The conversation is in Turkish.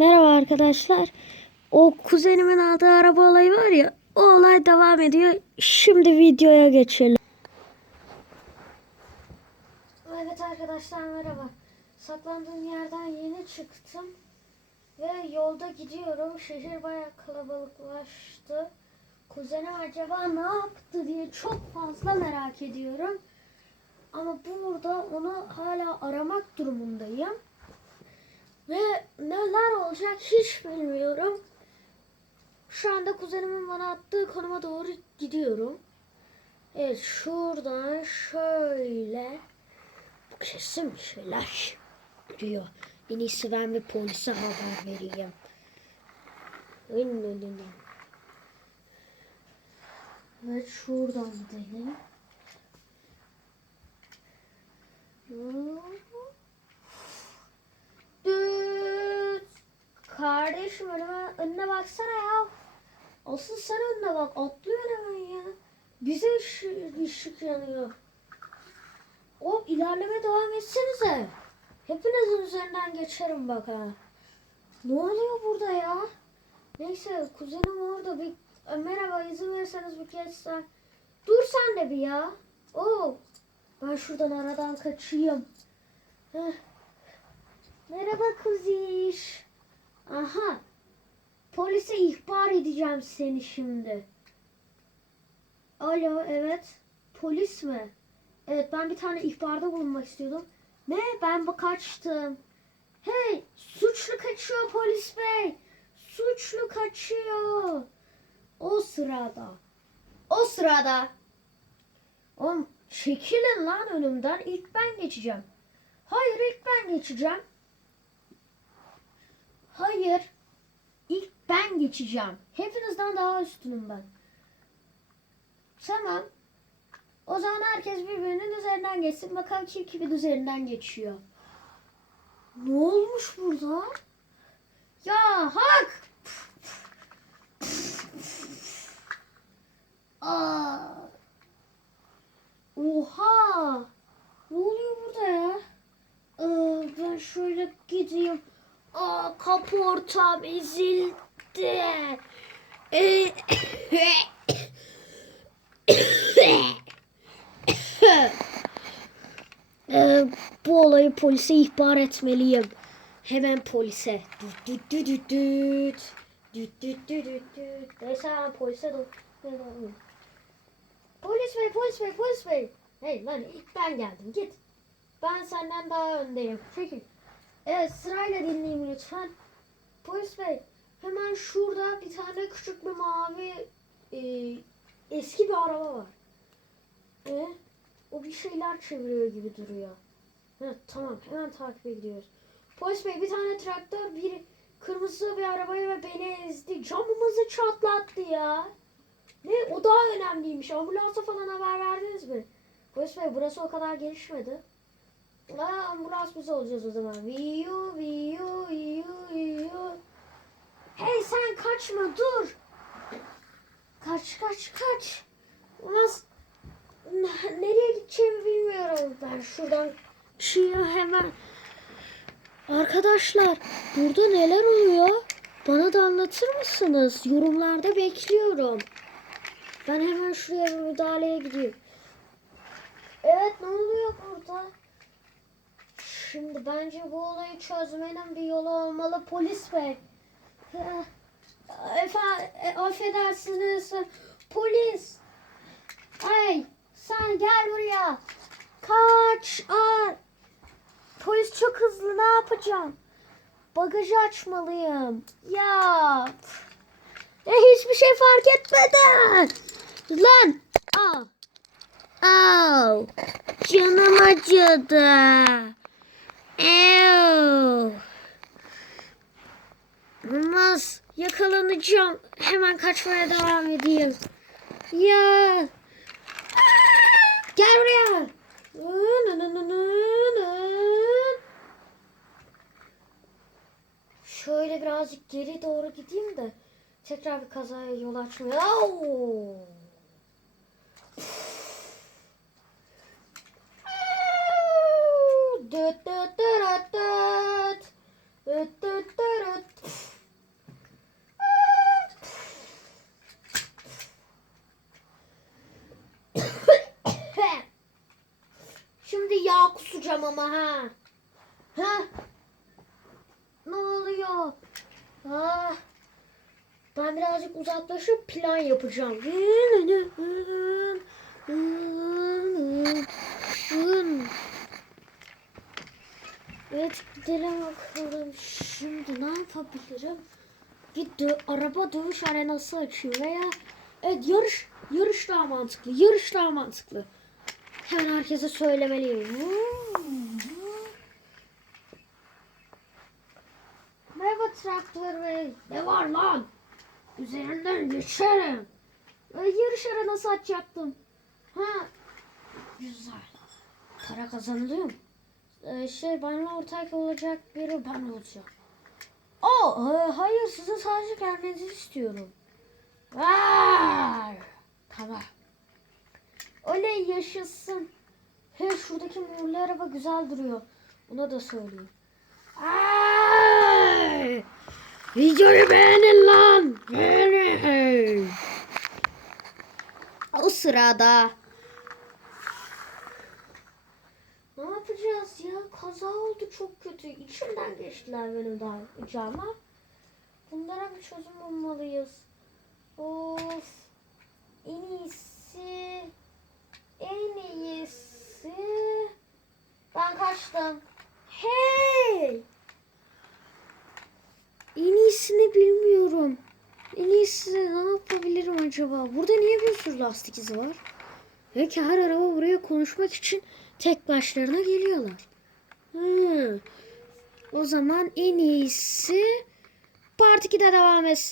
Merhaba arkadaşlar. O kuzenimin aldığı araba olayı var ya. O olay devam ediyor. Şimdi videoya geçelim. Evet arkadaşlar merhaba. Saklandığım yerden yeni çıktım. Ve yolda gidiyorum. Şehir bayağı kalabalıklaştı. Kuzenim acaba ne yaptı diye çok fazla merak ediyorum. Ama burada onu hala aramak durumundayım. Ve neler olacak hiç bilmiyorum. Şu anda kuzenimin bana attığı konuma doğru gidiyorum. Evet şuradan şöyle. Bu kesin bir şeyler diyor. En iyisi ben bir polise haber vereyim. Evet şuradan gidelim. Düt. Önüne baksana ya. Asıl sen önüne bak. Atlıyor hemen ya. Bize ışık, ışık yanıyor. O ilerleme devam etsenize. Hepinizin üzerinden geçerim bak ha. Ne oluyor burada ya? Neyse kuzenim orada bir E, merhaba izin verirseniz bir geçsem. Dur sen de bir ya. Oo. Ben şuradan aradan kaçayım. Heh. Merhaba kuziş. Aha. Polise ihbar edeceğim seni şimdi. Alo evet. Polis mi? Evet ben bir tane ihbarda bulunmak istiyordum. Ne? Ben bu kaçtım. Hey suçlu kaçıyor polis bey. Suçlu kaçıyor. O sırada. O sırada. Oğlum çekilin lan önümden. İlk ben geçeceğim. Hayır ilk ben geçeceğim. Hayır. İlk ben geçeceğim. Hepinizden daha üstünüm ben. Tamam. O zaman herkes birbirinin üzerinden geçsin. Bakalım kim kimin üzerinden geçiyor. Ne olmuş burada? Ya hak! Aa. Oha! Ne oluyor burada ya? Aa, ben şöyle gideyim. Aa, kaportam ezildi. Ee, Ee, bu olayı polise ihbar etmeliyim. Hemen polise. Düt düt düt düt düt. Düt düt düt düt düt. Neyse ben polise dur. Polis bey, polis bey, polis bey. Hey lan ilk ben geldim git. Ben senden daha öndeyim. Çekil. Evet sırayla dinleyin lütfen. Polis bey hemen şurada bir tane küçük bir mavi e, eski bir araba var. E, o bir şeyler çeviriyor gibi duruyor. Evet tamam hemen takibe gidiyoruz. Polis bey bir tane traktör bir kırmızı bir arabayı ve beni ezdi. Camımızı çatlattı ya. Ne o daha önemliymiş. Ambulansa falan haber verdiniz mi? Polis bey burası o kadar gelişmedi. Aa, ambulans biz olacağız o zaman. Viyu viyu viyu viyu. Kaçma dur. Kaç kaç kaç. Nasıl nereye gideceğimi bilmiyorum. Ben şuradan çıkıyor hemen. Arkadaşlar burada neler oluyor? Bana da anlatır mısınız? Yorumlarda bekliyorum. Ben hemen şuraya bir müdahaleye gidiyorum. Evet ne oluyor burada? Şimdi bence bu olayı çözmenin bir yolu olmalı polis bey. Efendim, affedersiniz. Polis. Ay sen gel buraya. Kaç. Aa, polis çok hızlı ne yapacağım? Bagajı açmalıyım. Ya. E, hiçbir şey fark etmeden. Lan. Al. Al. Canım acıdı. Ew. Olmaz. Yakalanacağım. Hemen kaçmaya devam edeyim. Ya. Gel buraya. Şöyle birazcık geri doğru gideyim de tekrar bir kazaya yol açmaya. Au! Düt düt düt düt. Düt düt düt düt. Ama ha. Ha? Ne oluyor? Ah. Ben birazcık uzaklaşıp plan yapacağım. Evet gidelim bakalım. Şimdi ne yapabilirim? Dö- araba dövüş arenası açıyor veya evet yarış yarış daha mantıklı. Yarış daha mantıklı. Hemen herkese söylemeliyim. Merhaba traktör bey. Ne var lan? Üzerinden geçerim. Ee, yarış arenası açacaktım. Ha. Güzel. Para kazanılıyor mu? Ee, şey benimle ortak olacak biri ben olacağım. Aa, e, hayır sizin sadece gelmenizi istiyorum. Var. Tamam. Oley yaşasın. He şuradaki morlu araba güzel duruyor. Ona da söyleyeyim. Ay! Videoyu beğenin lan. Beğenin. O sırada. Ne yapacağız ya? Kaza oldu çok kötü. İçimden geçtiler benim daha uçağıma. Bunlara bir çözüm bulmalıyız. Of. En iyisi. En iyisi. Ben kaçtım. Hey! En iyisini bilmiyorum. En iyisi yapabilirim acaba? Burada niye bir sürü lastik izi var? Belki her araba buraya konuşmak için tek başlarına geliyorlar. Hmm. O zaman en iyisi Part 2'de devam etsin.